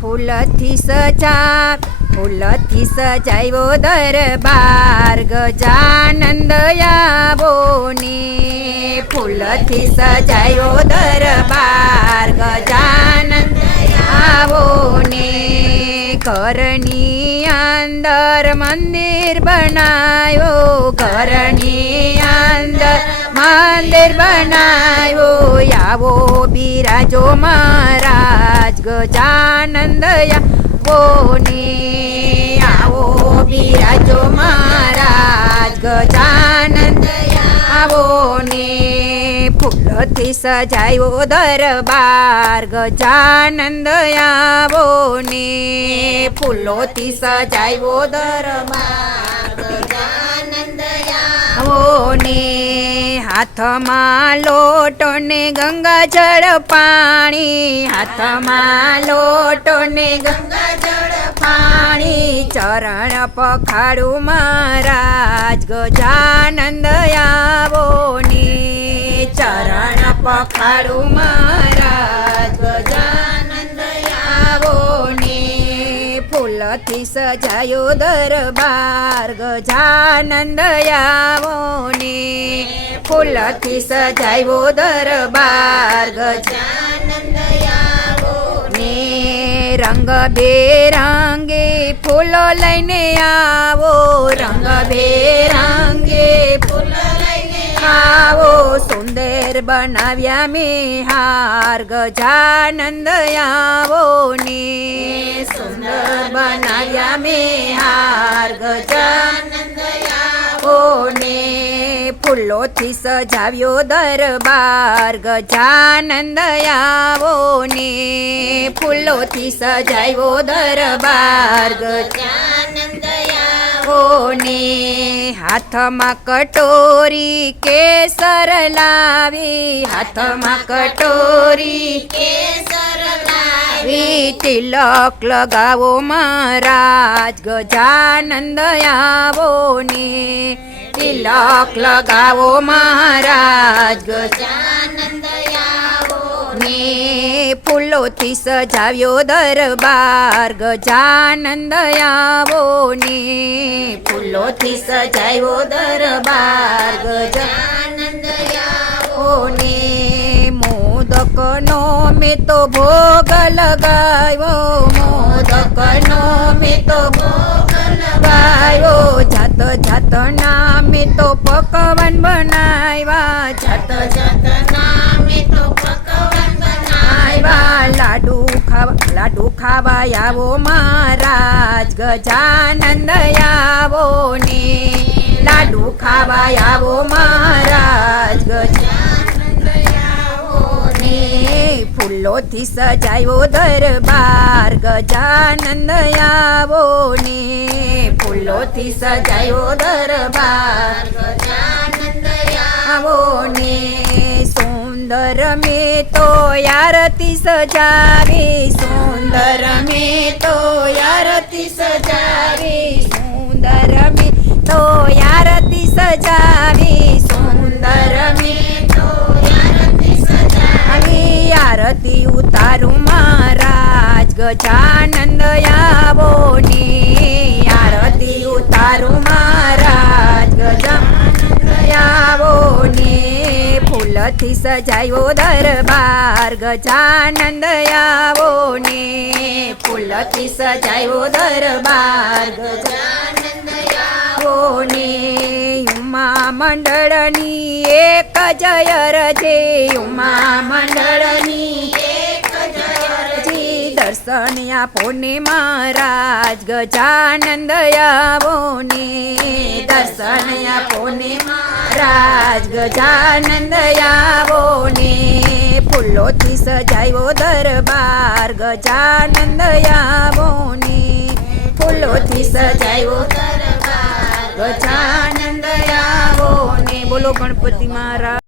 ફૂલથી સજાવ્યો દરબાર ગજાનંદ આવો ને ફૂલથી સજાવ્યો દરબાર ગજાનંદ આવો ને ઘરની અંદર મંદિર બનાવ્યો ઘરની અંદર મંદિર બનાવ્યો આવો બિરાજો મહારાજ ગજાનંદ આવો ને આવો બિરાજો મહારાજ ગજાનંદ આવો ને ફૂલોથી સજાવ્યો દરબાર ગજાનંદ આવો ને ફૂલોથી સજાવ્યો દરબાર ગજાનંદ આવો ને હાથમાં લોટો ને ગંગાજળ પાણી હાથમાં લોટો ને ગંગાજળ પાણી ચરણ પખાડું મહારાજ ગજાનંદ આવો ને ચરણ પખાડું મહારાજ ગજાનંદ આવો ને ફૂલથી સજાયો દરબાર ગજાનંદ આવો ને ફૂલથી સજાયો દરબાર ગજાનંદ આવો ને રંગ બેરંગે ફૂલો લઈને આવો રંગ બેરંગે ફૂલો લઈને આવો સુંદર બનાવ્યા મેં હાર ગજાનંદ આવો ને સુંદર બનાવ્યા મેં હાર ગજાનંદ આવો ને ફૂલોથી સજાવ્યો દરબાર ગજાનંદ આવો ને ફૂલોથી સજાવ્યો દરબાર ગજાનંદ આવો ને હાથમાં કટોરી કેસર લાવી હાથમાં કટોરી કેસર લાવી તિલક લગાવો મહારાજ ગજાનંદ આવો ને તિલક લગાવો મહારાજ ગજાનંદ આવો ને ફૂલોથી સજાવ્યો દરબાર ગજાનંદ આવો ને ફૂલોથી સજાવ્યો દરબાર ગજાનંદ આવો ને મોદકનો મેં તો ભોગ લગાવ્યો મોદકનો મેં તો ભોગ લગાવ્યો જાત જાતના મેં તો પકવાન બનાવ્યા જાત જાતના મેં તો પકવાન બનાવ્યા લાડુ ખાવા આવો મહારાજ ગજાનંદ આવો ને લાડુ ખાવા આવો મહારાજ ગજાનંદ આવો ને ફૂલોથી સજાવ્યો દરબાર ગજાનંદ આવો ને ફૂલોથી સજાયો દરબાર ગજાનંદ આવો ને સુંદર મેં તો આરતી સજાવી સુંદર મેં તો આરતી સજાવી સુંદર મેં તો આરતી સજાવી સુંદર મેં તો આરતી સજાવી આરતી ઉતારું મહારાજ ગજાનંદ આવો ને આરતી ઉતારું મહારાજ ગજાનંદ આવો ને ફૂલથી સજાયો દરબાર ગજાનંદ આવો ને ફૂલથી સજાયો દરબાર ગજાનંદ આવો ને ઉમા મંડળની એક જય રજે ઉમા મંડળની એક જય રજે દર્શન આપો ને મહારાજ ગજાનંદ આવો ને દર્શન આપો ને મહારાજ ગજાનંદ આવો ને ફૂલોથી સજાયો દરબાર ગજાનંદ આવો ને ફૂલોથી સજાયો દરબાર ગજાનંદ આવો ને બોલો ગણપતિ મહારાજ।